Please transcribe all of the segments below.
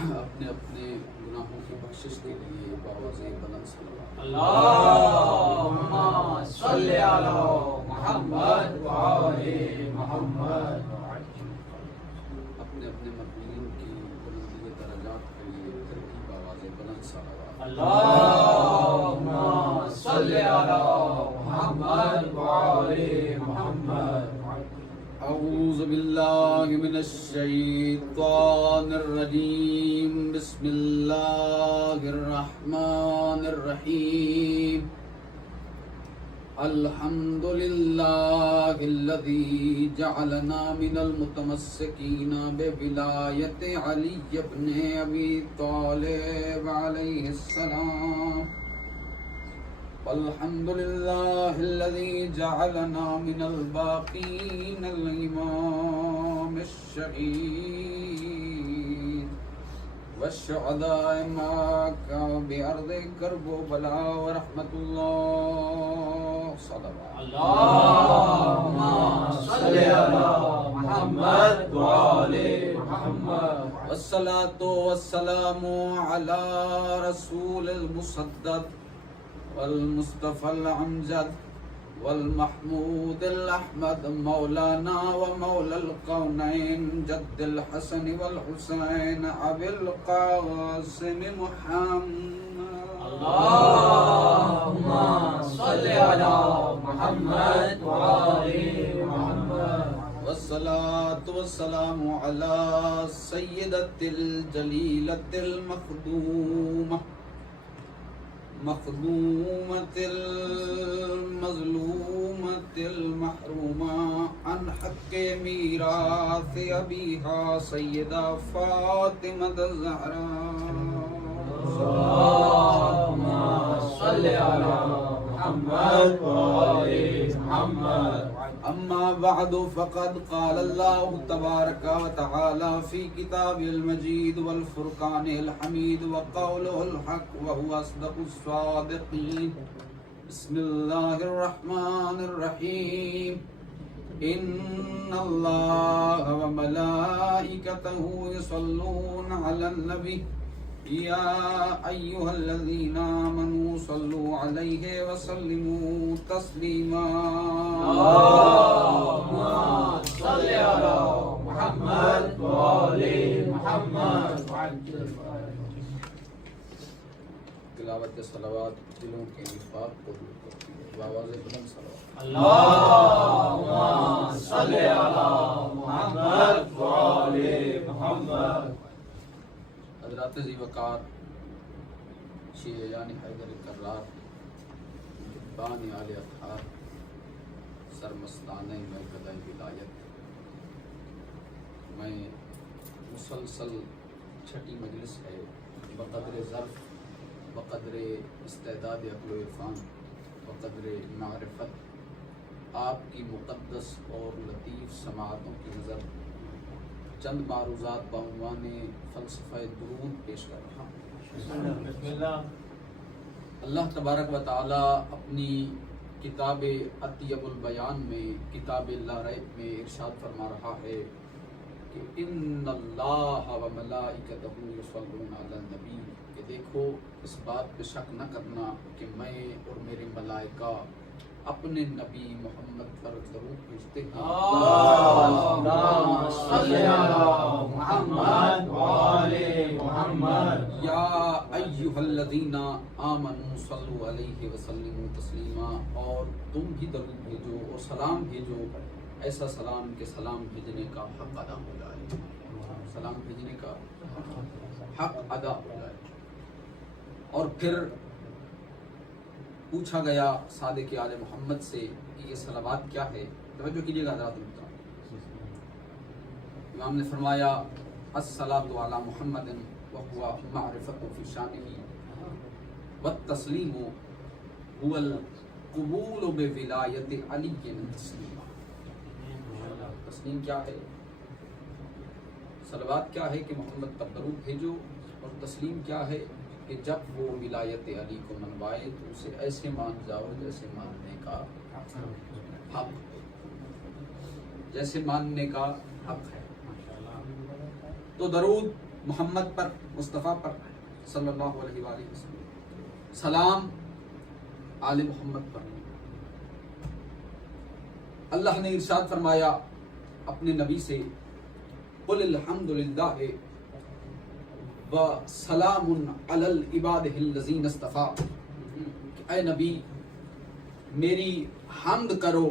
اپنے اپنے گناہوں کی بخشش کے لیے بآواز بلند صلوات اللہم صلی علی محمد وآل محمد. اپنے اپنے مقبولین کی بلندی درجات کے لیے پھر بھی بآواز بلند صلوات. اللہم صلی علی محمد وآل محمد. اعوذ باللہ من الشیطان الرجیم. بسم اللہ الرحمن الرحیم. الحمد للہ الذی جعلنا من المتمسکین بولایت علی بن ابی طالب علیہ السلام. الحمد للہ الذی جعلنا من الباقین الامام الشہید والشہداء معك بأرض کرب و بلا ورحمۃ اللہ. صلوات. اللہم صلی علی محمد وآل محمد. والصلاة والسلام علی رسول المصدق والمصطفى الامجد والمحمود الاحمد مولانا ومولى الكونين جد الحسن والحسين ابي القاسم محمد. اللہم صلی علی محمد وآل محمد. والصلاة والسلام على سيدة الجليلة المخدومة مخدومة المظلومة المحرومة عن حق ميراث أبيها سيدة فاطمة الزهراء. اللہم صلی علی محمد وآل محمد. أما بعد فقد قال الله تبارك وتعالى في كتابه المجيد والفرقان الحميد وقوله الحق وهو أصدق الصادقين. بسم الله الرحمن الرحيم. إن الله وملائكته يصلون على النبي يا أيها الذين آمنوا صلوا عليه وسلموا تسليما. اللہم صلی علی محمد وآل محمد. تلاوت صلوات دلوں کے نفاق کو دور کرتی ہے. بآواز بلند صلوات. اللہم صلی علی محمد وآل محمد. حضرات ذی وقار شیعہ یعنی حیدر کرار بان آل اطہار سرمستانہ میں گدائے ولایت. میں مسلسل چھٹی مجلس ہے بقدر ظرف بقدر استعداد عقل و عرفان بقدر معرفت آپ کی مقدس اور لطیف سماعتوں کی نظر چند معروضات بعنوان فلسفہ درود پیش کر رہا ہوں. بسم اللہ. اللہ تبارک و تعالی اپنی کتاب اطیب البیان میں کتاب لا ریب میں ارشاد فرما رہا ہے کہ ان اللہ و ملائکتہ یصلون علی النبی، کہ دیکھو اس بات پہ شک نہ کرنا کہ میں اور میرے ملائکہ اپنے نبی محمد پر درود بھیجتے ہیں. اللہم صلی علی محمد وآل محمد. یا ایھا الذین آمنوا صلوا علیہ وسلموا تسلیما، اور تم بھی درود بھیجو اور سلام بھیجو، ایسا سلام کہ سلام بھیجنے کا حق ادا ہو جائے. سلام بھیجنے کا حق ادا ہو جائے. اور پھر پوچھا گیا صادق آل محمد سے کہ یہ صلوات کیا ہے. توجہ کیجیے گا حضرات محترم. امام نے فرمایا الصلاۃ علی محمد وهو معرفۃ فی شانہ والتسلیم هو القبول بولایت علی تسلیما. تسلیم کیا ہے، صلوات کیا ہے کہ محمد پر درود بھیجو، اور تسلیم کیا ہے کہ جب وہ ولایت علی کو منوائے تو اسے ایسے مان جاؤ جیسے ماننے کا حق، جیسے ماننے کا حق ہے. تو درود محمد پر، مصطفیٰ پر صلی اللہ علیہ وآلہ وسلم، سلام آل محمد پر۔ اللہ نے ارشاد فرمایا اپنے نبی سے، قل الحمد للہ وسلام علی العباد الذین اصطفیٰ، اے نبی میری حمد کرو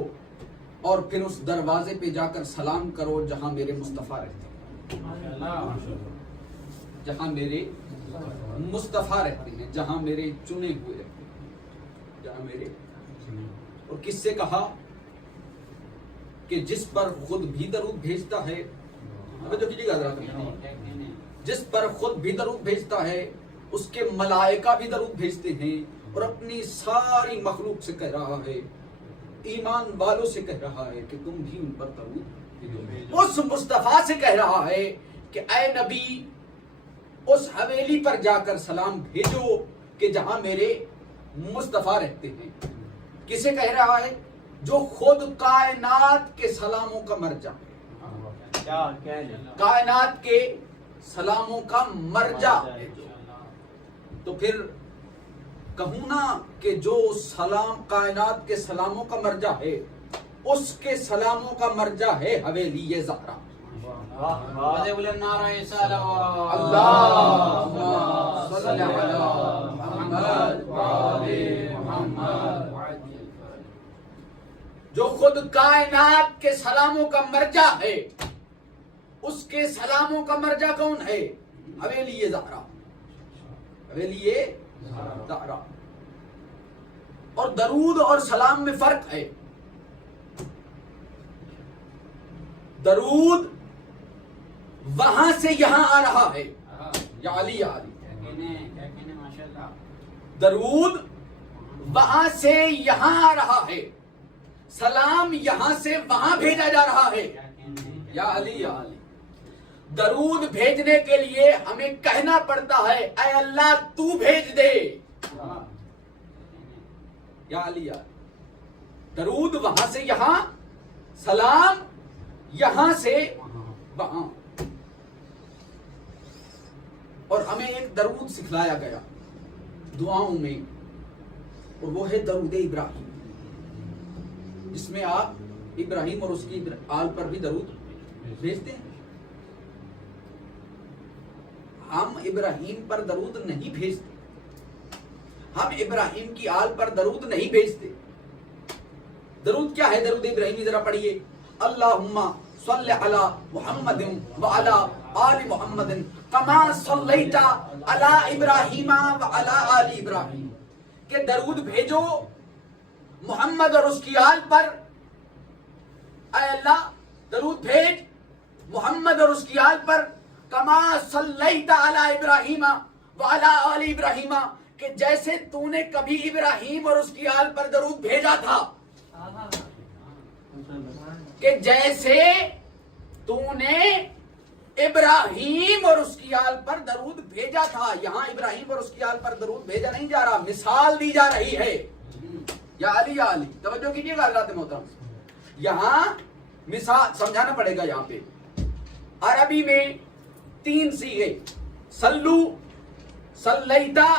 اور پھر اس دروازے پہ جا کر سلام کرو جہاں میرے مصطفیٰ رہتے ہیں، جہاں میرے مصطفیٰ رہتے ہیں، جہاں میرے چنے ہوئے رہتے ہیں، جہاں میرے۔ اور کس سے کہا کہ جس پر خود بھی درود بھیجتا ہے، جو کیجیے گا حضرات، جس پر خود بھی درود بھیجتا ہے اس کے ملائکہ بھی درود بھیجتے ہیں، اور اپنی ساری مخلوق سے کہہ رہا ہے، ایمان والوں سے کہہ رہا ہے کہ تم بھی ان پر درود بھیجو۔ اس مصطفیٰ سے کہہ رہا ہے کہ اے نبی اس حویلی پر جا کر سلام بھیجو کہ جہاں میرے مصطفیٰ رہتے ہیں۔ کسے کہہ رہا ہے؟ جو خود کائنات کے سلاموں کا مرجع ہے، کائنات کے سلاموں کا مرجع ہے۔ تو پھر کہوں نا کہ جو سلام کائنات کے سلاموں کا مرجع ہے، اس کے سلاموں کا مرجع ہے حویلی زہرا۔ جو خود کائنات کے سلاموں کا مرجع ہے، اس کے سلاموں کا مرجع کون ہے؟ حویلی زہرا، حویلی زہرا۔ اور درود اور سلام میں فرق ہے۔ درود وہاں سے یہاں آ رہا ہے، یا علی یا علی، درود وہاں سے یہاں آ رہا ہے، سلام یہاں سے وہاں بھیجا جا رہا ہے، یا علی یا علی۔ درود بھیجنے کے لیے ہمیں کہنا پڑتا ہے اے اللہ تو بھیج دے، یا علی یا علی۔ درود وہاں سے یہاں، سلام یہاں سے وہاں۔ اور ہمیں ایک درود سکھلایا گیا دعاؤں میں، اور وہ ہے درود ابراہیم، جس میں آپ ابراہیم اور اس کی آل پر بھی درود بھیجتے ہیں۔ ہم ابراہیم پر درود نہیں بھیجتے، ہم ابراہیم کی آل پر درود نہیں بھیجتے۔ درود کیا ہے؟ درود ابراہیمی ذرا پڑھیے، اللہم صلی علی محمد وعلی آل محمد کما صلیت علی ابراہیم وعلی آل ابراہیم، کہ درود بھیجو محمد اور اس کی آل پر۔ اے اللہ درود بھیج محمد اور اس کی آل پر، کما صلیت علی ابراہیم وعلی آل ابراہیم، کہ جیسے تو نے کبھی ابراہیم اور اس کی آل پر درود بھیجا تھا، کہ جیسے تو نے ابراہیم اور اس کی آل پر درود بھیجا تھا۔ یہاں ابراہیم اور اس کی آل پر درود بھیجا نہیں جا رہا، مثال دی جا رہی ہے، یا علی یا علی۔ توجہ کیجیے گا حضرات محترم، یہاں مثال سمجھانا پڑے گا۔ یہاں پہ عربی میں 3 صیغے، صلو، صلیتا،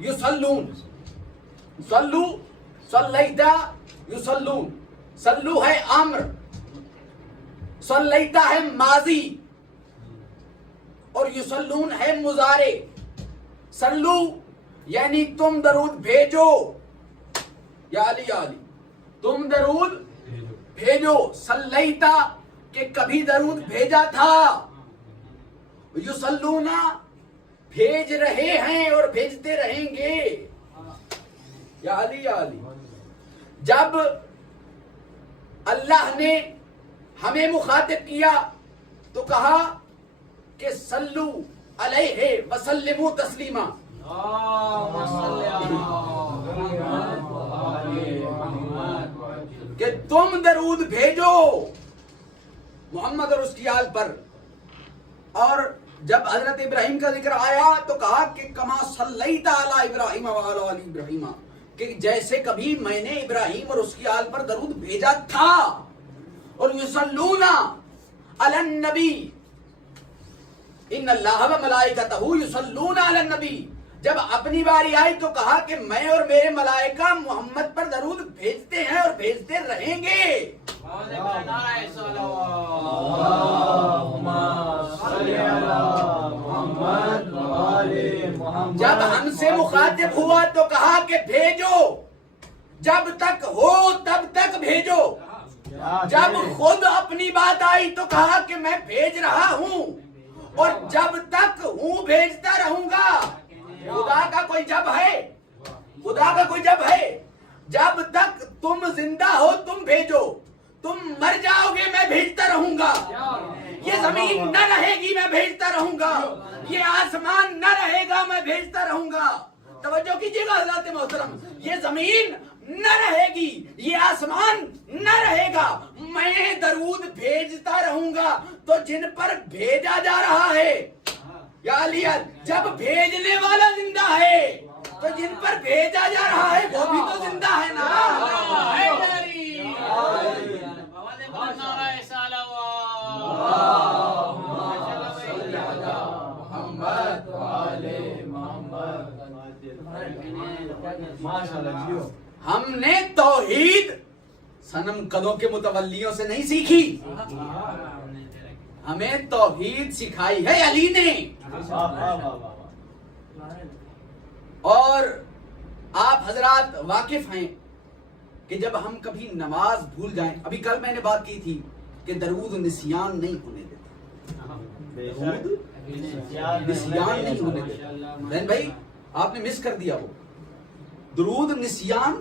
یصلون، صلو، صلیتا، یصلون۔ صلو ہے امر، صلیتا ہے ماضی، اور یصلون ہے مضارع۔ صلو یعنی تم درود بھیجو، یا علی یا علی، تم درود بھیجو۔ صلیتا کہ کبھی درود بھیجا تھا، یصلون بھیج رہے ہیں اور بھیجتے رہیں گے، یا علی یا علی۔ جب اللہ نے ہمیں مخاطب کیا تو کہا کہ صلو علیہ وسلموا تسلیما، کہ تم درود بھیجو محمد اور اس کی آل پر۔ اور جب حضرت ابراہیم کا ذکر آیا تو کہا کہ کما صلیت علی ابراہیم وعلی آل ابراہیم، کہ جیسے کبھی میں نے ابراہیم اور اس کی آل پر درود بھیجا تھا۔ اور یصلون علی النبی، ان اللہ و ملائکتہ یصلون علی النبی، جب اپنی باری آئی تو کہا کہ میں اور میرے ملائکہ محمد پر درود بھیجتے ہیں اور بھیجتے رہیں گے۔ جب ہم سے مخاطب ہوا تو کہا کہ بھیجو، جب تک ہو تب تک بھیجو۔ جب خود اپنی بات آئی تو کہا کہ میں بھیج رہا ہوں اور جب تک ہوں بھیجتا رہوں گا۔ خدا کا کوئی جب ہے؟ خدا کا کوئی جب ہے؟ جب تک تم زندہ ہو تم بھیجو، تم مر جاؤ گے میں بھیجتا رہوں گا۔ یہ زمین نہ رہے گی میں بھیجتا رہوں گا، یہ آسمان نہ رہے گا میں بھیجتا رہوں گا۔ توجہ کیجیے گا حضرات محترم، یہ زمین نہ رہے گی، یہ آسمان نہ رہے گا، میں درود بھیجتا رہوں گا۔ تو جن پر بھیجا جا رہا ہے یا علی، جب بھیجنے والا زندہ ہے تو جن پر بھیجا جا رہا ہے وہ بھی تو زندہ ہے نا۔ ہم نے توحید صنم قدوں کے متولیوں سے نہیں سیکھی، ہمیں توحید سکھائی ہے علی نے۔ اور آپ حضرات واقف ہیں کہ جب ہم کبھی نماز بھول جائیں، ابھی کل میں نے بات کی تھی کہ درود نسیان نہیں ہونے دیتا، درود نسیان نہیں ہونے دیتا۔ بہن بھائی آپ نے مس کر دیا، وہ درود نسیان۔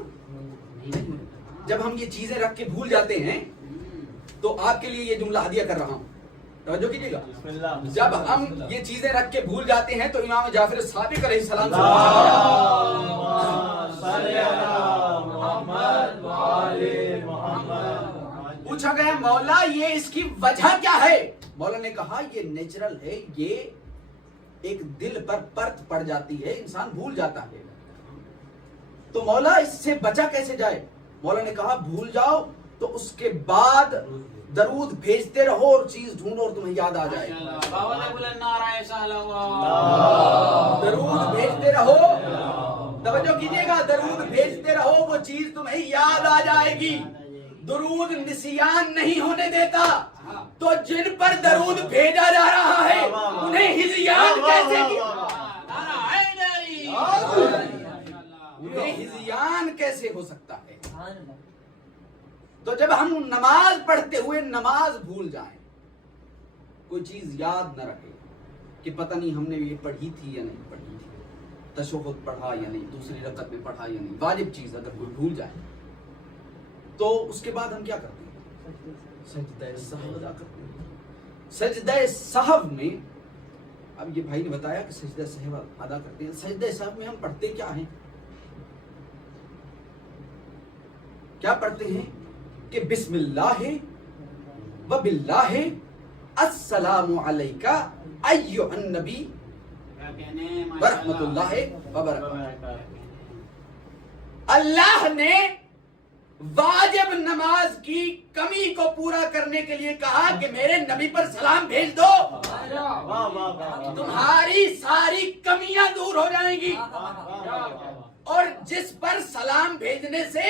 جب ہم یہ چیزیں رکھ کے بھول جاتے ہیں تو آپ کے لیے یہ جملہ ہدیہ کر رہا ہوں، توجہ کیجیے گا۔ جب ہم یہ چیزیں رکھ کے بھول جاتے ہیں تو امام جعفر صادق علیہ السلام پوچھا گیا مولا یہ اس کی وجہ کیا ہے؟ مولا نے کہا یہ نیچرل ہے، یہ ایک دل پر پرت پڑ جاتی ہے، انسان بھول جاتا ہے۔ تو مولا اس سے بچا کیسے جائے؟ مولا نے کہا بھول جاؤ تو اس کے بعد درود بھیجتے رہو اور چیز ڈھونڈو اور تمہیں یاد آ جائے۔ درود بھیجتے رہو، توجہ کیجیے گا، درود بھیجتے رہو وہ چیز تمہیں یاد آ جائے گی۔ درود نسیان نہیں ہونے دیتا، تو جن پر درود بھیجا جا رہا ہے انہیں ہذیان کیسے انہیں ہذیان کیسے ہو سکتا ہے؟ تو جب ہم نماز پڑھتے ہوئے نماز بھول جائیں، کوئی چیز یاد نہ رہے کہ پتہ نہیں ہم نے یہ پڑھی تھی یا نہیں پڑھی تھی، تشہد پڑھا یا نہیں، دوسری رکعت میں پڑھا یا نہیں، واجب چیز اگر کوئی بھول جائے تو اس کے بعد ہم کیا کرتے ہیں؟ سجدہ سہو ادا کرتے ہیں۔ سجدہ سہو میں اب یہ بھائی نے بتایا کہ سجدہ سہو ادا کرتے ہیں، سجدہ سہو میں ہم پڑھتے کیا ہیں؟ کیا پڑھتے ہیں کہ بسم اللہ و باللہ السلام علیکہ ایھا النبی ورحمۃ اللہ وبرکاتہ۔ اللہ نے واجب نماز کی کمی کو پورا کرنے کے لیے کہا کہ میرے نبی پر سلام بھیج دو، تمہاری ساری کمیاں دور ہو جائیں گی۔ اور جس پر سلام بھیجنے سے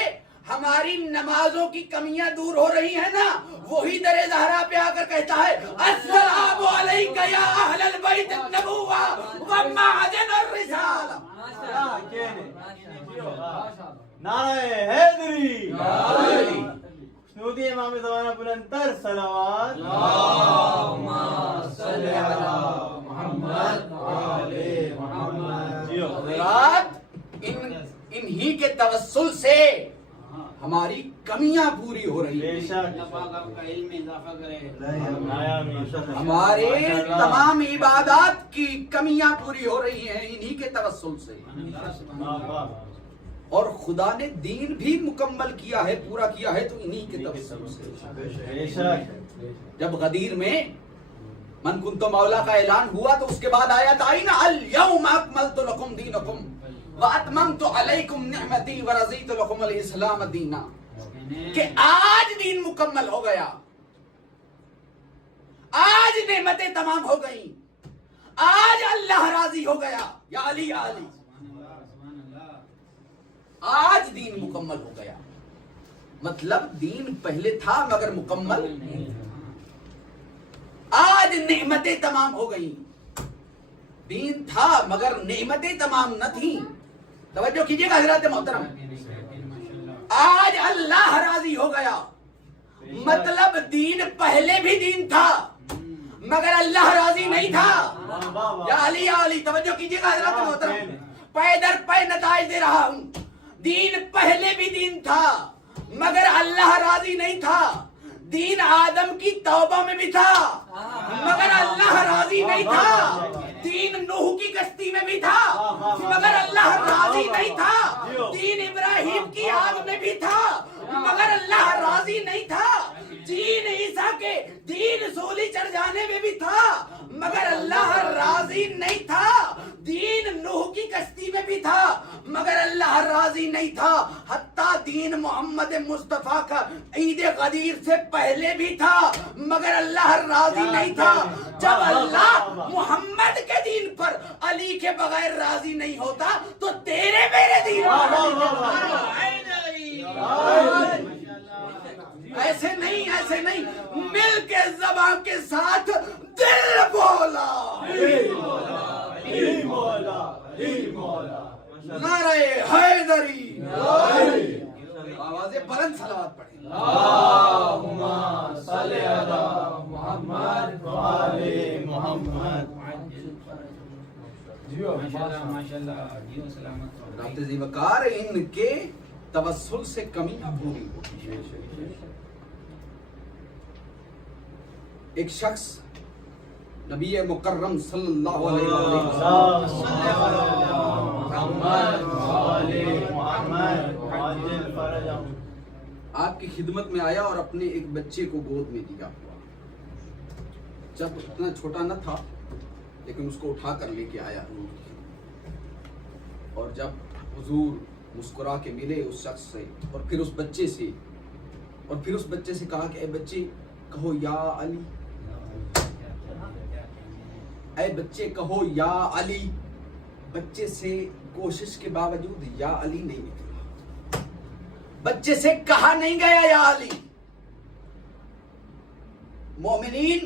ہماری نمازوں کی کمیاں دور ہو رہی ہیں نا، وہی در زہرا پہ آ کر کہتا ہے السلام علیکہ یا اہل البیت النبوہ و معدن الرسالہ۔ نعرہ حیدری، خشنودی امام زمانہ بلندتر صلوات، اللہم صلی علی محمد وعلی محمد۔ حضرات انہی کے توسل سے ہماری کمیاں پوری ہو رہی ہیں، ہمارے تمام عبادات کی کمیاں پوری ہو رہی ہیں انہی کے توسل سے۔ اور خدا نے دین بھی مکمل کیا ہے، پورا کیا ہے تو انہی کے توسل سے۔ جب غدیر میں من کنت مولا کا اعلان ہوا تو اس کے بعد آیت آئی نا الیوم اکملت لکم دینکم واتممت علیکم نعمتی ورضیت لکم الاسلام دینا، کہ آج دین مکمل ہو گیا، آج نعمتیں تمام ہو گئیں، آج اللہ راضی ہو گیا، یا علی یا علی، آج دین مکمل ہو گیا۔ مطلب دین پہلے تھا مگر مکمل نہیں تھا، آج نعمتیں تمام ہو گئیں، دین تھا مگر نعمتیں تمام نہ تھیں۔ توجہ کیجئے گا حضرات محترم، آج اللہ راضی ہو گیا، مطلب دین پہلے بھی دین تھا مگر اللہ راضی نہیں تھا۔ یا علی یا علی، توجہ کیجئے گا حضرات محترم، پے در پے نتائج دے رہا ہوں۔ دین پہلے بھی دین تھا مگر اللہ راضی نہیں تھا، دین آدم کی توبہ میں بھی تھا مگر اللہ راضی نہیں تھا، دین نوح کی کشتی میں بھی تھا مگر اللہ راضی نہیں تھا، دین ابراہیم کی آگ میں بھی تھا مگر اللہ راضی نہیں تھا، دین عیسیٰ کے دین سولی چڑھ جانے میں بھی تھا مگر اللہ راضی نہیں تھا، دین نوح کی کشتی میں بھی تھا مگر اللہ راضی نہیں تھا، حتیٰ دین محمد مصطفیٰ کا عید غدیر سے پہلے بھی تھا مگر اللہ راضی نہیں تھا۔ جب اللہ محمد کے دین پر علی کے بغیر راضی نہیں ہوتا تو تیرے میرے دین ایسے نہیں، ایسے نہیں، مل کے زبان کے ساتھ دل بولا، نعرہ حیدری، آوازیں بلند صلوات پڑھیں۔ اللہم صلی علی محمد و آل محمد۔ رابطہ ذی وقار ان کے توسل سے کمیاں پوری ہوتی ہیں۔ ایک شخص نبی مکرم صلی اللہ علیہ وسلم آپ کی خدمت میں آیا اور اپنے ایک بچے کو گود میں دیا ہوا، جب اتنا چھوٹا نہ تھا لیکن اس کو اٹھا کر لے کے آیا، اور جب حضور مسکرا کے ملے اس شخص سے اور پھر اس بچے سے، اور پھر اس بچے سے کہا کہ اے بچے کہو یا علی، اے بچے کہو یا علی، بچے سے کوشش کے باوجود یا علی نہیں نکلا، بچے سے کہا نہیں گیا یا علی۔ مومنین،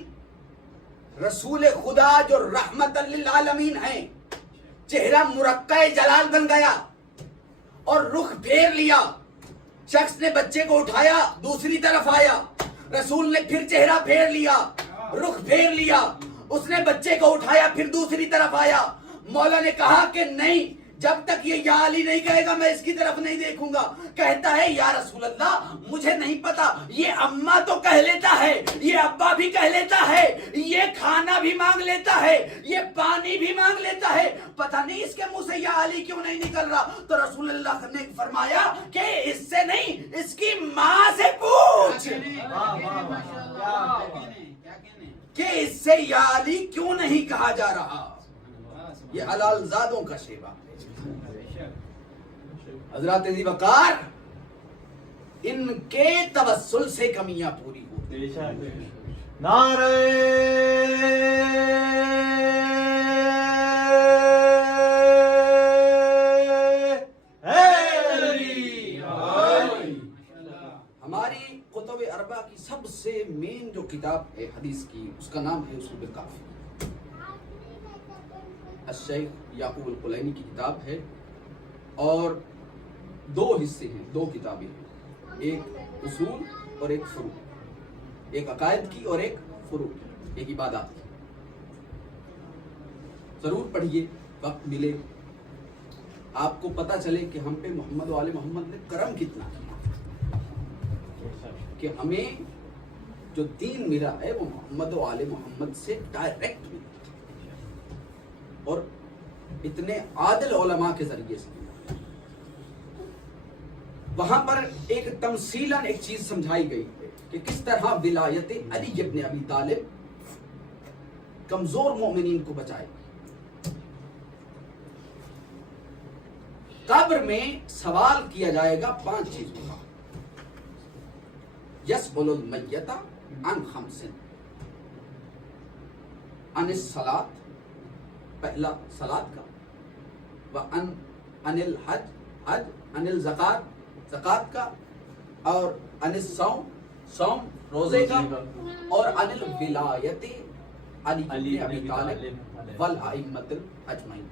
رسول خدا جو رحمت للعالمین ہیں، چہرہ مرقع جلال بن گیا اور رخ پھیر لیا، شخص نے بچے کو اٹھایا دوسری طرف آیا، رسول نے پھر چہرہ پھیر لیا، رخ پھیر لیا، اس نے بچے کو اٹھایا پھر دوسری طرف آیا، مولا نے کہا کہ نہیں، جب تک یہ یا علی نہیں کہے گا میں اس کی طرف نہیں دیکھوں گا۔ کہتا ہے یا رسول اللہ مجھے نہیں پتا، یہ اماں تو کہہ لیتا ہے، یہ ابا بھی کہہ لیتا ہے، یہ کھانا بھی مانگ لیتا ہے، یہ پانی بھی مانگ لیتا ہے، پتہ نہیں اس کے منہ سے یا علی کیوں نہیں نکل رہا۔ تو رسول اللہ نے فرمایا کہ اس سے نہیں، اس کی ماں سے پوچھ کہ اس سے یا علی کیوں نہیں کہا جا رہا۔ یہ حلال زادوں کا شیوا ہے۔ حضرات ذی وقار ان کے توسل سے کمیاں پوری ہوتی ہیں۔ نعرہ حیدری۔ ہماری کتب اربع کی سب سے مین جو کتاب ہے حدیث کی، اس کا نام ہے اصول کافی، الشیخ یعقوب القلینی کی کتاب ہے، اور دو حصے ہیں، دو کتابیں ہیں، ایک اصول اور ایک فروع، ایک عقائد کی اور ایک فروع، ایک عبادات کی۔ ضرور پڑھیے، وقت ملے، آپ کو پتہ چلے کہ ہم پہ محمد و آل محمد نے کرم کتنا کیا، کہ ہمیں جو دین ملا ہے وہ محمد و آل محمد سے ڈائریکٹ ملا اور اتنے عادل علماء کے ذریعے سے۔ وہاں پر ایک تمثیلاً ایک چیز سمجھائی گئی ہے کہ کس طرح ولایت علی ابن ابی طالب کمزور مومنین کو بچائے گی۔ قبر میں سوال کیا جائے گا 5 چیزوں کا، یسأل المیت عن 5، عن الصلاۃ پہلا صلاۃ کا، وَأَنِ الْحَجِّ حج، عن الزکات زکات کا، اور عن الصوم صوم روزے کا، اور عن الولایت علی بن ابی طالب والائمۃ اجمعین،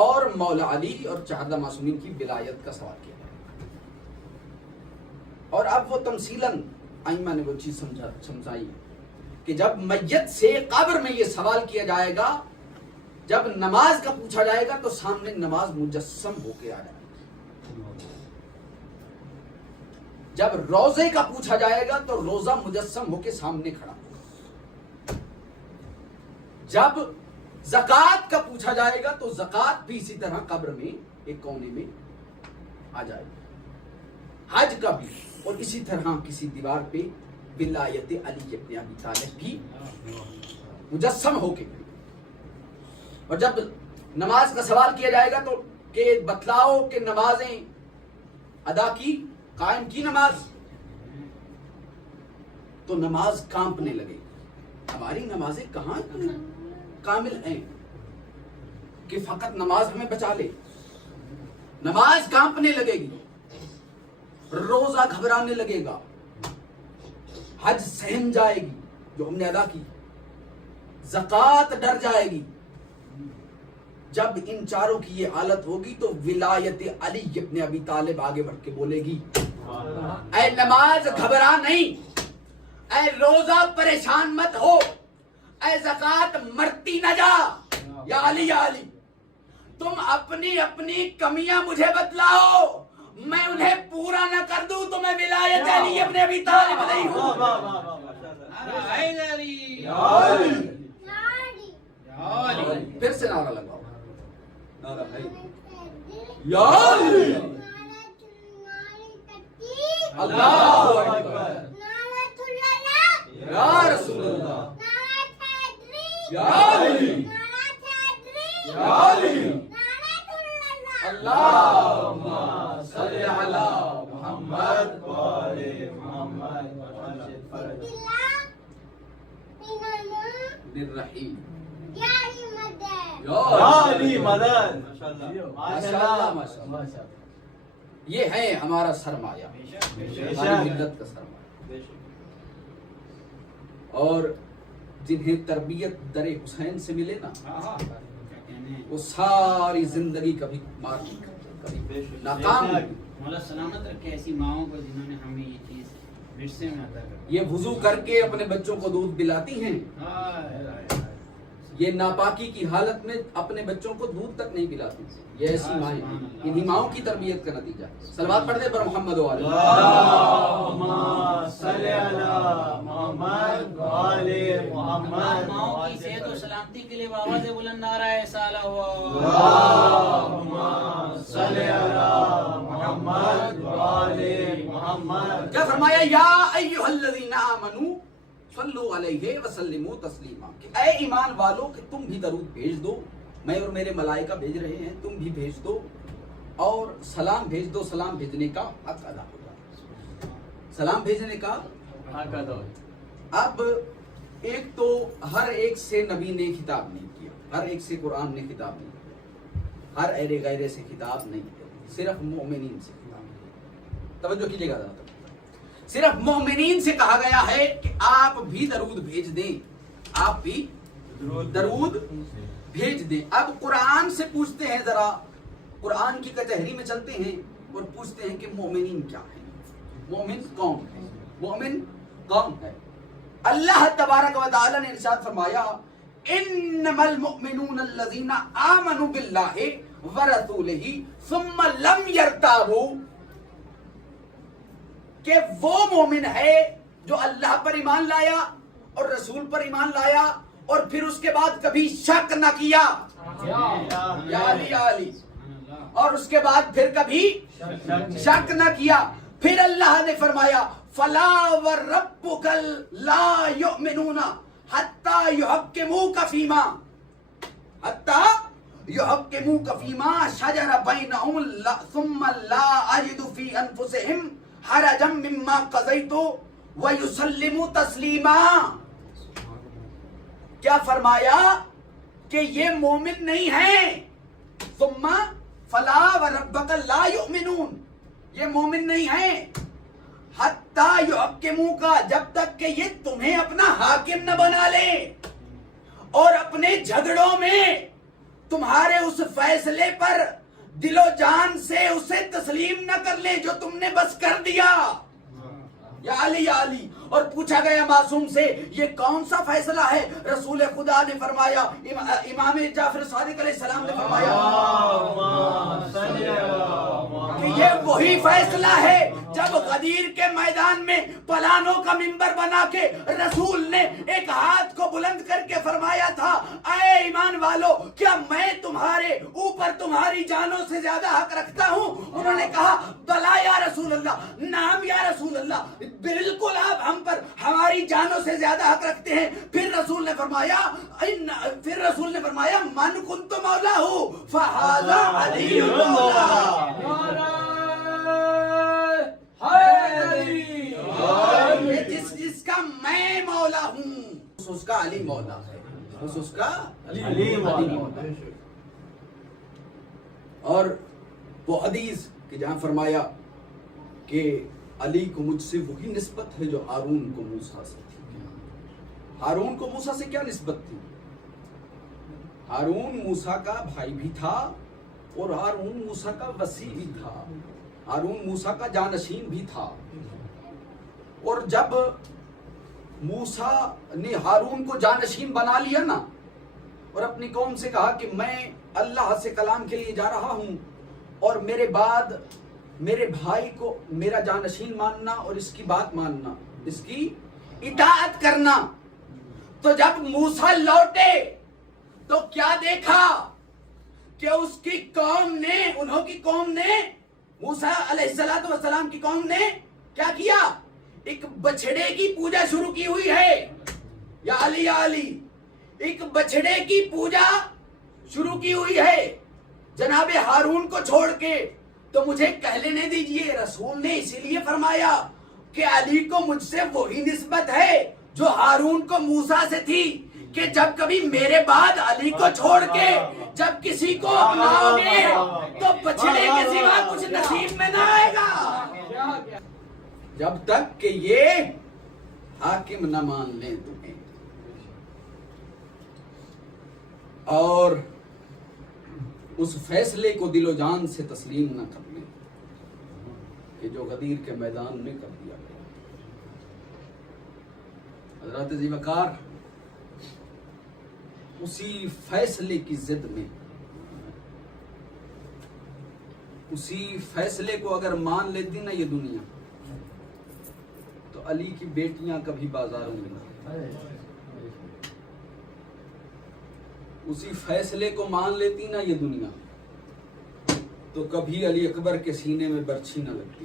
اور مولا علی اور 14 معصومین کی ولایت کا سوال کیا گیا۔ اور اب وہ تمثیلاً ائمہ نے وہ چیز سمجھائی کہ جب میت سے قبر میں یہ سوال کیا جائے گا، جب نماز کا پوچھا جائے گا تو سامنے نماز مجسم ہو کے آ جائے گا، جب روزے کا پوچھا جائے گا تو روزہ مجسم ہو کے سامنے کھڑا ہوگا، جب زکات کا پوچھا جائے گا تو زکات بھی اسی طرح قبر میں ایک کونے میں آ جائے گا، حج کا بھی، اور اسی طرح کسی دیوار پہ ولایت علی ابن ابی طالب بھی مجسم ہو کے، اور جب نماز کا سوال کیا جائے گا تو کہ بتلاؤ کہ نمازیں ادا کی، قائم کی نماز، تو نماز کانپنے لگے گی۔ ہماری نمازیں کہاں کامل ہیں کہ فقط نماز ہمیں بچا لے، نماز کانپنے لگے گی، روزہ گھبرانے لگے گا، حج سہم جائے گی جو ہم نے ادا کی، زکات ڈر جائے گی۔ جب ان چاروں کی یہ حالت ہوگی تو ولایت علی ابن ابی طالب آگے بڑھ کے بولے گی، اے نماز گھبرا نہیں، اے روزہ پریشان مت ہو، اے زکات مرتی نہ جا، یا علی یا علی، تم اپنی اپنی کمیاں مجھے بتلاؤ، میں انہیں پورا نہ کر دوں تو میں ولایت علی ابن ابی طالب نہیں ہوں۔ پھر سے نعرہ لگاؤ، یا علی، اللہ اکبر، یا رسول اللہ، یا علی، یا علی، اللہم صلی علی محمد وآل محمد الرحیم، یا علی مدد، ماشاءاللہ ماشاءاللہ، یہ ہے ہمارا سرمایہ، ہماری ملت کا سرمایہ، اور جنہیں تربیت در حسین سے ملے نا وہ ساری زندگی کبھی مار نہیں کرتے، کبھی ناکام نہیں۔ مولا سلامت رکھے ایسی ماؤں کو جنہوں نے ہمیں یہ چیز ورثے میں عطا کر، یہ وضو کر کے اپنے بچوں کو دودھ پلاتی ہیں، یہ ناپاکی کی حالت میں اپنے بچوں کو دودھ تک نہیں پلاتی، یہ ایسی مائیں ہیں، انہی ماؤں کی تربیت کا نتیجہ۔ صلوات پڑھ دے پر محمد و آل اللہم صلی علی محمد وآل محمد، ماؤں کی صحت و سلامتی کے لیے آواز بلند نعرہ رسالہ ہوا، اللہم صلی علی محمد وآل محمد۔ کیا فرمایا؟ یا ایھا الذین آمنوا صلو علیہ وسلموا تسلیما، کہ اے ایمان والو کہ تم بھی درود بھیج دو، میں اور میرے ملائکہ بھیج رہے ہیں، تم بھی بھیج دو، اور سلام بھیج دو، سلام بھیجنے کا حق ادا ہوگا، سلام بھیجنے کا حق ادا ہوگا۔ اب ایک تو ہر ایک سے نبی نے خطاب نہیں کیا، ہر ایک سے قرآن نے خطاب نہیں کیا، ہر ایرے غیرے سے خطاب نہیں کیا، صرف مومنین سے خطاب کیا۔ توجہ کیجیے گا ذرا، صرف مومنین سے کہا گیا ہے کہ آپ بھی درود بھیج دیں، آپ بھی درود بھیج دیں۔ اب قرآن سے پوچھتے ہیں، ذرا قرآن کی کچہری میں چلتے ہیں اور پوچھتے ہیں کہ مومنین کیا ہیں، مومن کون ہے، مومن کون ہے؟ اللہ تبارک و تعالی نے ارشاد فرمایا، انما المؤمنون الذین آمنوا باللہ ورسولہ ثم لم یرتابوا، کہ وہ مومن ہے جو اللہ پر ایمان لایا اور رسول پر ایمان لایا اور پھر اس کے بعد کبھی شک نہ کیا، یا علی یا علی، اور اس کے بعد پھر کبھی شک نہ کیا۔ پھر اللہ نے فرمایا فلا وربک لا یؤمنون حتی یحکموک فیما فیما شجر بینہم ثم لا اجد فی انفسہم حرجا مما قضیت ویسلموا تسلیما۔ کیا فرمایا کہ یہ مومن نہیں ہیں. ثم فلا وربک لا یؤمنون، یہ مومن نہیں ہیں حتی یحکموک، جب تک کہ یہ تمہیں اپنا حاکم نہ بنا لیں اور اپنے جھگڑوں میں تمہارے اس فیصلے پر دل و جان سے اسے تسلیم نہ کر لیں جو تم نے بس کر دیا. یا علی یا علی. اور پوچھا گیا معصوم سے یہ کون سا فیصلہ ہے؟ رسول خدا نے فرمایا، امام جعفر صادق علیہ السلام نے فرمایا کہ یہ وہی فیصلہ ہے جب غدیر کے میدان میں پلانوں کا منبر بنا کے رسول نے ایک ہاتھ کو بلند کر کے فرمایا تھا، اے ایمان والو، کیا میں تمہارے اوپر تمہاری جانوں سے زیادہ حق رکھتا ہوں؟ انہوں نے کہا بلا یا رسول اللہ، نعم یا رسول اللہ، بالکل آپ ہم پر ہماری جانوں سے زیادہ حق رکھتے ہیں. پھر رسول نے فرمایا من کنت مولا ہوں فہذا علی مولا. جس کا میں مولا ہوں اس کا علی مولا ہے، اس کا علی مولا ہے. اور وہ حدیث کہ جہاں فرمایا کہ علی کو مجھ سے وہی نسبت ہے جو ہارون کو موسیٰ سے تھی. ہارون کو موسیٰ سے کیا نسبت تھی؟ ہارون موسیٰ کا بھائی بھی تھا اور ہارون موسیٰ کا وصی بھی تھا، ہارون موسیٰ کا جانشین بھی تھا. اور جب موسیٰ نے ہارون کو جانشین بنا لیا نا اور اپنی قوم سے کہا کہ میں اللہ سے کلام کے لیے جا رہا ہوں اور میرے بعد میرے بھائی کو میرا جانشین ماننا اور اس کی بات ماننا، اس کی اطاعت کرنا، تو جب موسیٰ لوٹے تو کیا دیکھا کہ اس کی قوم نے، انہوں کی قوم نے، موسیٰ علیہ السلام کی قوم نے کیا کیا؟ ایک بچڑے کی پوجا شروع کی ہوئی ہے. یا علی یا علی، ایک بچڑے کی پوجا شروع کی ہوئی ہے جناب ہارون کو چھوڑ کے. تو مجھے کہہ لینے دیجئے، رسول نے اسی لیے فرمایا کہ علی کو مجھ سے وہی نسبت ہے جو ہارون کو موسیٰ سے تھی، کہ جب کبھی میرے بعد علی کو چھوڑ کے جب کسی کو اپناؤ گے تو بچڑے کے سوا کچھ نصیب میں نہ آئے گا، جب تک کہ یہ حاکم نہ مان لیں تمہیں اور اس فیصلے کو دل و جان سے تسلیم نہ کر لیں کہ جو غدیر کے میدان میں کر دیا گیا. حضرات ذی وقار اسی فیصلے کی ضد میں، اسی فیصلے کو اگر مان لیتی نا یہ دنیا تو علی کی بیٹیاں کبھی بازاروں میں نہ، اسی فیصلے کو مان لیتی نا یہ دنیا تو کبھی علی اکبر کے سینے میں برچھی نہ لگتی.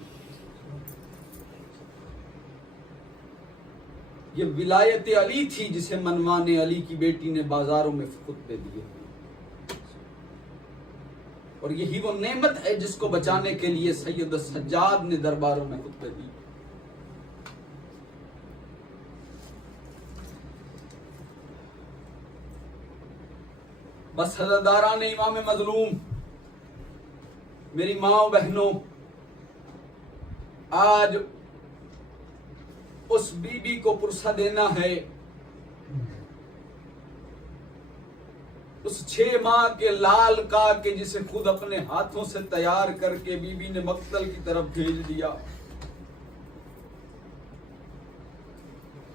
یہ ولایت علی تھی جسے منوانے علی کی بیٹی نے بازاروں میں خطبے دیے، اور یہی وہ نعمت ہے جس کو بچانے کے لیے سید السجاد نے درباروں میں خطبے دی. بس حضرداران امام مظلوم، میری ماں و بہنوں، آج اس بی بی کو پرسہ دینا ہے، اس 6 ماہ کے لال کا کہ جسے خود اپنے ہاتھوں سے تیار کر کے بی بی نے مقتل کی طرف بھیج دیا.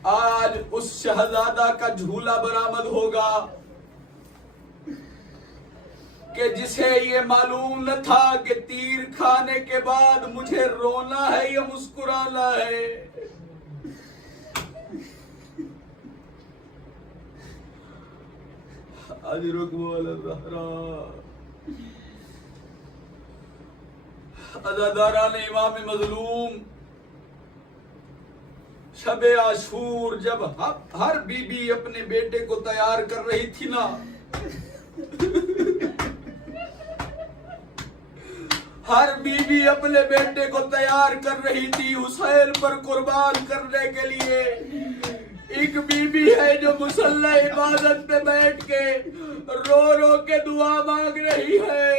آج اس شہزادہ کا جھولا برآمد ہوگا کہ جسے یہ معلوم نہ تھا کہ تیر کھانے کے بعد مجھے رونا ہے یا مسکرانا ہے. اجرکم علی الزہراء. عزاداران امام مظلوم، شب عاشور جب ہر بی بی اپنے بیٹے کو تیار کر رہی تھی نا، ہر بی بی اپنے بیٹے کو تیار کر رہی تھی حسین پر قربان کرنے کے لیے، ایک بی بی ہے جو مصلی عبادت پہ بیٹھ کے رو رو کے دعا مانگ رہی ہے،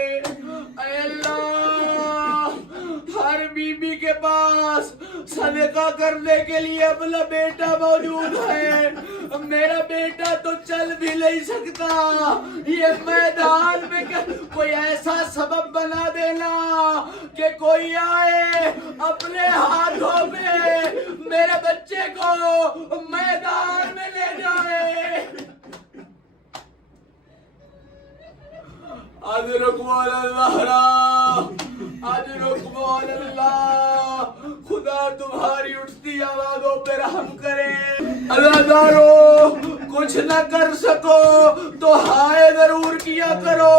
اے اللہ ہر بی بی کے پاس صدقہ کرنے کے لیے اپنا بیٹا موجود ہے، میرا بیٹا تو چل بھی نہیں سکتا، یہ میدان میں کوئی ایسا سبب بنا دینا کہ کوئی آئے اپنے ہاتھوں میں میرے بچے کو میدان میں لے جائے۔ اجرکم اللہ، اجرکم اللہ، خدا تمہاری اٹھتی آوازوں پہ رحم کرے۔ عزادارو کچھ نہ کر سکو تو ہائے ضرور کیا کرو،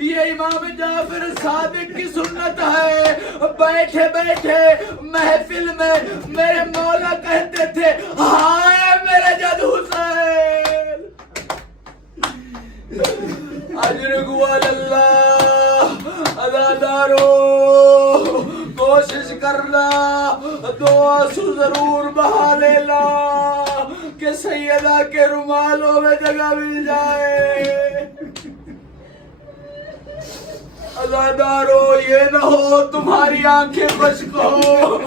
یہ امام جعفر صادق کی سنت ہے۔ بیٹھے بیٹھے محفل میں میرے مولا کہتے تھے ہائے میرے جد حسین۔ اجرکم اللہ، عزادارو کوشش کرنا، دو آنسو ضرور بہا لینا کہ سیدہ کے رومالوں میں جگہ مل جائے۔ عزادارو یہ نہ ہو تمہاری آنکھیں خشک ہو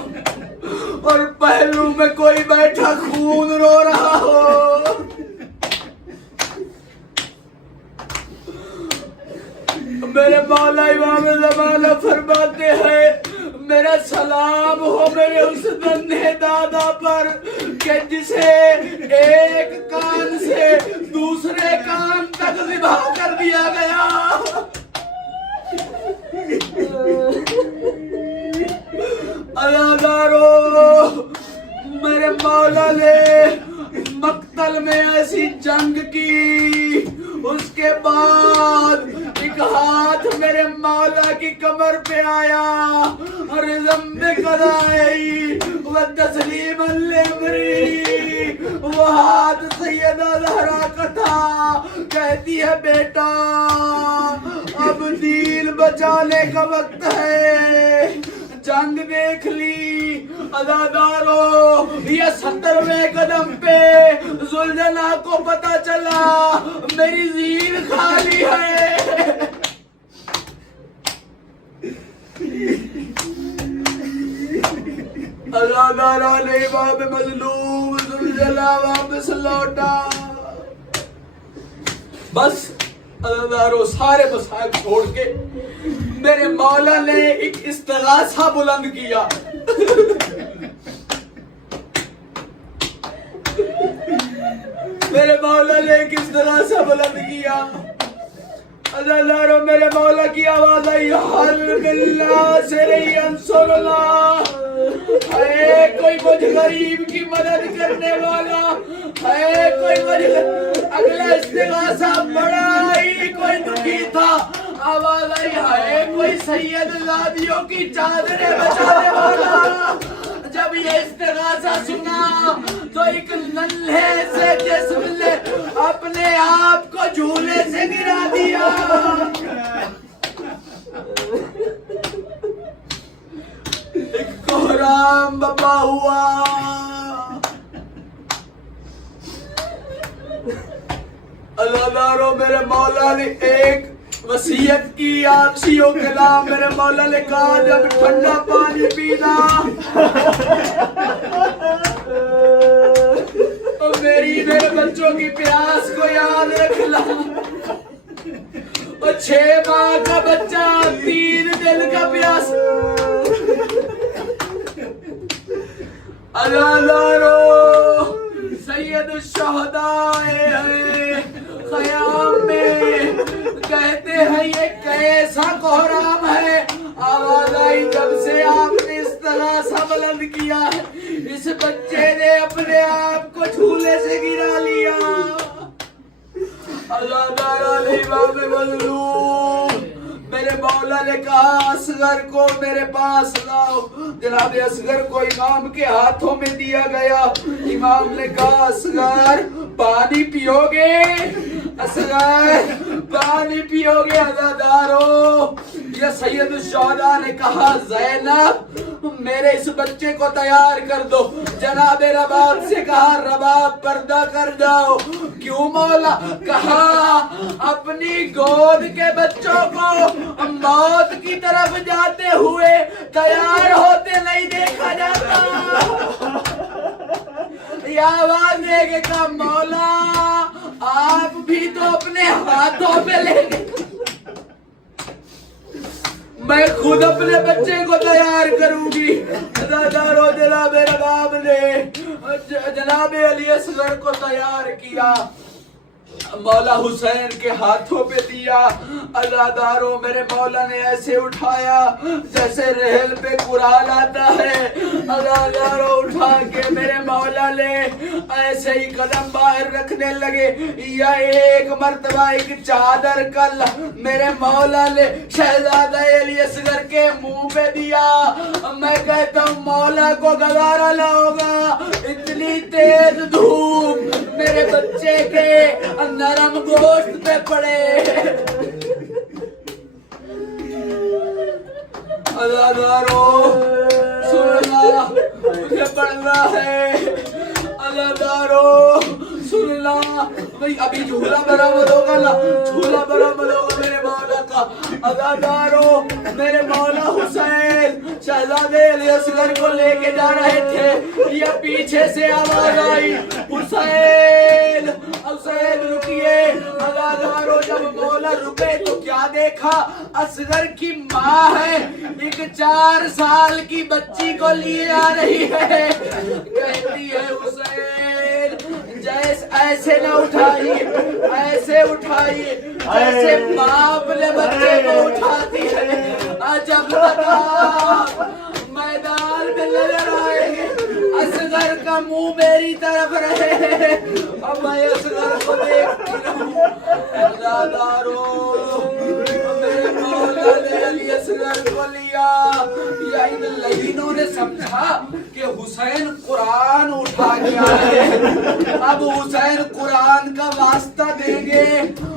اور پہلو میں کوئی بیٹھا خون رو رہا ہو۔ میرے مولا امام زمانہ فرماتے ہیں میرا سلام ہو میرے اس ننھے دادا پر کہ جسے ایک کان سے دوسرے کان تک ذبح کر دیا گیا۔ عزادارو میرے مولا نے مقتل میں ایسی جنگ کی، اس کے بعد ایک ہاتھ میرے مولا کی کمر پہ آیا، رزم میں قضائی و تسلیم الامری، وہ ہاتھ سیدہ زہرا کا تھا۔ کہتی ہے بیٹا اب دین بچانے کا وقت ہے، جنگ دیکھ لی۔ عزادارو یہ 70ویں قدم پہ زلجنا کو پتا چلا میری زین خالی ہے۔ عزادارہ نے امام مظلوم زلجنا واپس لوٹا۔ بس عزادارو سارے مسائل چھوڑ کے میرے مولا نے ایک استغاثہ بلند کیا۔ میرے مولا نے ایک استغاثہ بلند کیا۔ عزادارو میرے مولا کی آواز آئی حل باللہ سے رہی انصرنا، ہے کوئی مجھ غریب کی مدد کرنے والا، ہے کوئی مجھ اگلا استغاثہ بڑا ہی کوئی دکھی تھا، آواز آئی ہے کوئی سید زادیوں کی چادریں بچانے والا۔ جب یہ استغاثہ سنا تو ایک ننھے سے جسم نے اپنے آپ کو جھولے سے گرا دیا۔ ایک کوہرام بپا ہوا۔ عزادارو میرے مولا نے ایک وصیت کی، آپسیوں کے نام میرے مولا نے کہا جب ٹھنڈا پانی پینا تو میری میرے بچوں کی پیاس کو یاد رکھنا، اور 6 ماہ کا بچہ 3 دن کا پیاس۔ عزادارو سید الشہداء خیام میں کہتے ہیں یہ کیسا کوہرام ہے۔ آواز آئی جب سے آپ نے استغاثہ بلند کیا ہے اس بچے نے اپنے آپ کو جھولے سے گرا لیا۔ عزادارہ امام مظلوم میرے مولا نے کہا اصغر کو میرے پاس لاؤ۔ جناب اصغر کو امام کے ہاتھوں میں دیا گیا۔ امام نے کہا اصغر پانی پیو گے؟ اصغر پانی پیو گے؟ عزادارو یہ سید الشہداء نے کہا زینب میرے اس بچے کو تیار کر دو. جناب رباب سے کہا رباب پردہ کر جاؤ. کیوں مولا؟ کہا اپنی گود کے بچوں کو موت کی طرف جاتے ہوئے تیار ہوتے نہیں دیکھا جاتا. یہ آواز دے کے کہا مولا آپ بھی تو اپنے ہاتھوں پہ لے گئے. میں خود اپنے بچے کو تیار کروں گی. ادادارو جناب رباب نے جناب علی اصغر کو تیار کیا، مولا حسین کے ہاتھوں پہ دیا. ادادارو میرے مولا نے ایسے اٹھایا جیسے ریل پہ قرآن آتا ہے. ادادارو اٹھا کے میرے مولا نے ایسے ہی قدم باہر رکھنے لگے. یا ایک مرتبہ ایک چادر کل میرے مولا نے شہزادہ علی اصغر کے منہ پہ دیا. میں کہتا ہوں مولا کو گوارا نہ ہوگا اتنی تیز دھوپ میرے بچے کے نرم گوشت پہ پڑے. ادادارو سننا مجھے پڑھنا ہے. ادادارو سننا بھئی ابھی جھولا برآمد ہوگا نا، جھولا برآمد ہوگا میرے مولا کا. ادادارو میرے مولا حسین شہزادے علی اصغر کو لے کے جا رہے تھے. یا پیچھے سے آواز آئی حسین حسین رکیے. ادادارو جب مولا رکے تو کیا دیکھا؟ اصغر کی ماں ہے ایک 4 سال کی بچی کو لیے آ رہی ہے. کہتی ہے حسین جیسے ایسے نہ اٹھائیے، ایسے اٹھائیے جیسے ماں اپنے بچے کو اٹھاتی ہے. جب تک میدان میں نظر آئے اصغر کا منہ میری طرف رہے اور میں اصغر کو دیکھتی رہوں. ادادارو میرے مولا نے علی اصغر کو لیا. یا ان لعینوں نے سمجھا کہ حسین قرآن اٹھا کے آئے. اب حسین قرآن کا واسطہ دیں گے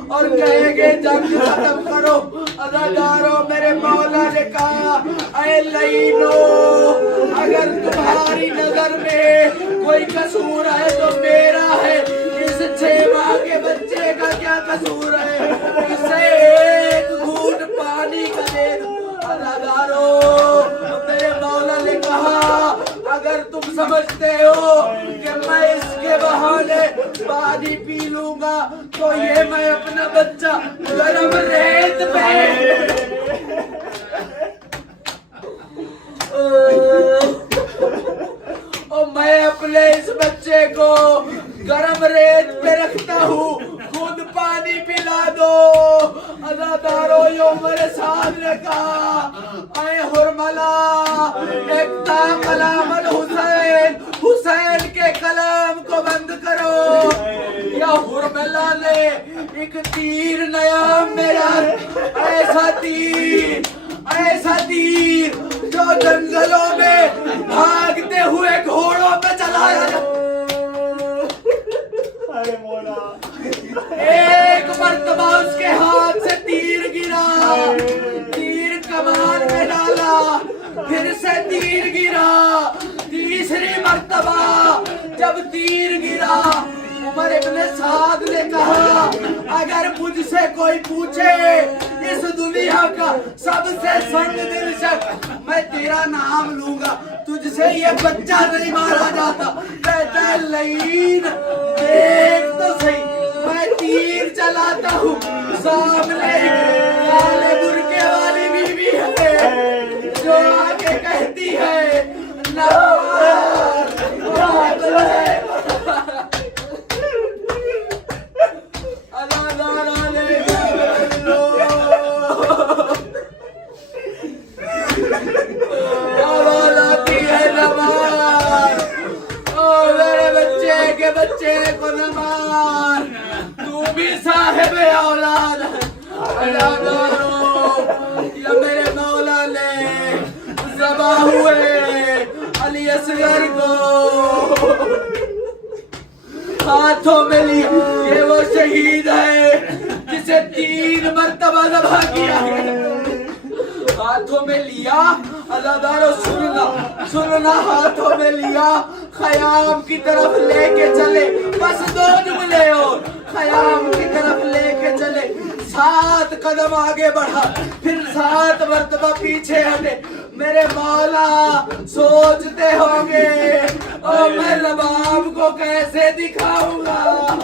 اور کہیں گے جنگ ختم کرو. ادادارو میرے مولا نے کہا اے لعینوں اگر تمہاری نظر میں کوئی قصور ہے تو میرا ہے. اس 6 ماہ کے بچے کا کیا قصور ہے؟ اسے ایک گھونٹ پانی کا دے دو. ادادارو میرے مولا نے کہا اگر تم سمجھتے ہو کہ میں اس کے بہانے پانی پی لوں گا تو یہ میں اپنا بچہ گرم ریت پہ میں اپنے اس بچے کو گرم ریت پہ رکھتا ہوں، خود پانی پلا دو. ادادارو یوں میرے سامنے کہا اے حرملا اقطع کلام الحسین، حسین کے کلام کو بند کرو. یا حرملا نے ایک تیر نیا میرا ایسا تیر جو جنگلوں میں بھاگتے ہوئے گھوڑوں پہ چلایا. ایک مرتبہ اس کے ہاتھ سے تیر گرا، تیر کمان میں ڈالا، پھر سے تیر گرا. تیسری مرتبہ جب تیر گرا عمر ابن سعد نے کہا اگر مجھ سے کوئی پوچھے اس دنیا کا سب سے سنگ دل شخص میں تیرا نام لوں گا، تجھ سے یہ بچہ نہیں مارا جاتا. کہتا ہے لعین دیکھ تو صحیح میں تیر چلاتا ہوں، سامنے کالے برقعے والی بیوی ہے جو آگے کہتی ہے بچے کو نہ مار، تو بھی صاحب اولاد. یا میرے مولا نے ذبح ہوئے علی اصغر کو ہاتھوں میں لیا. یہ وہ شہید ہے جسے 3 مرتبہ ذبح کیا گیا. ہاتھوں میں لیا عزادارو سننا ہاتھوں میں لیا خیام کی طرف لے کے چلے بس 2 جملے اور خیام کی طرف لے کے چلے 7 قدم آگے بڑھا پھر 7 مرتبہ پیچھے ہٹے میرے مولا سوچتے ہوں گے اور میں رباب کو کیسے دکھاؤں گا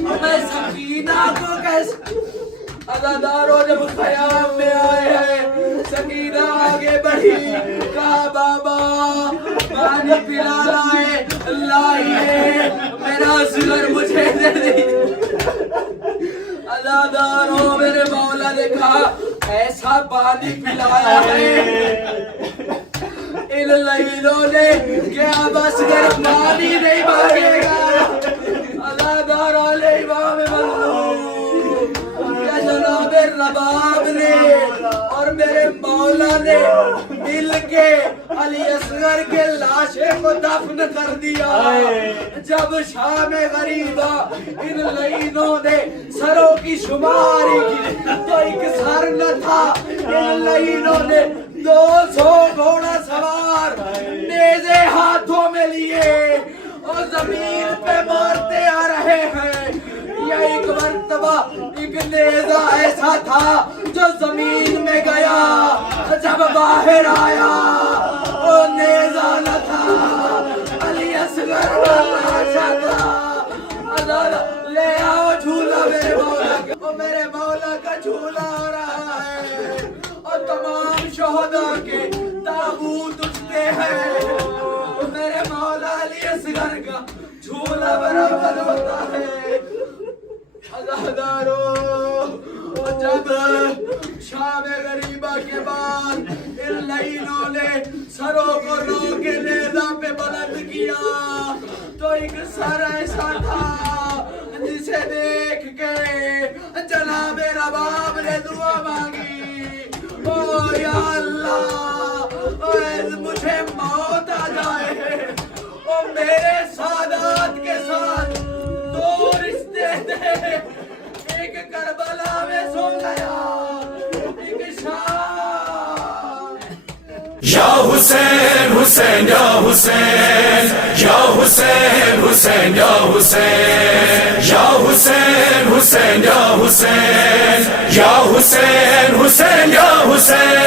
میں سکینہ کو کیسے عزاداروں جب خیام میں آئے ہیں سکینہ آگے بڑھی کہا بابا پانی پلا لائیے میرا سگر مجھے دے دی عزاداروں میرے مولا نے کہا ایسا پانی پلایا ہے ان لیلوں نے کیا بس گر پانی نہیں مانگے گا عزاداروں علیہ امام مظلوم یا جناب رباب نے اور میرے مولا نے مل کے علی اصغر کے لاشے کو دفن کر دیا جب شام غریبہ ان لعینوں نے سروں کی شماری کی تو ایک سر نہ تھا ان لعینوں نے 200 گھوڑا سوار نیزے ہاتھوں میں لیے اور زمین پہ مارتے آ رہے ہیں یا ایک مرتبہ ایک نیزہ ایسا تھا جو زمین میں گیا جب باہر آیا وہ نیزہ نہ تھا علی اصغر کا لاشا تھا لے آؤ جھولا میرے مولا کا وہ میرے مولا کا جھولا ہو رہا ہے اور تمام شہداء کے تابوت اٹھتے ہیں میرے مولا علی اصغر کا جھولا برابر ہوتا ہے عزاداروں جب شام غریبہ کے بعد ان لعینوں نے سروں کو رو کے نیزہ پہ بلند کیا تو ایک سر ایسا تھا جسے دیکھ کے جناب رباب نے دعا مانگی او یا اللہ مجھے موت آ جائے او میرے سادات کے ساتھ 2 رشتے دے ایک کربلا میں سو گیا ایک شام یا حسین حسین یا حسین یا حسین حسین یا حسین یا حسین حسین یا حسین یا حسین حسین یا حسین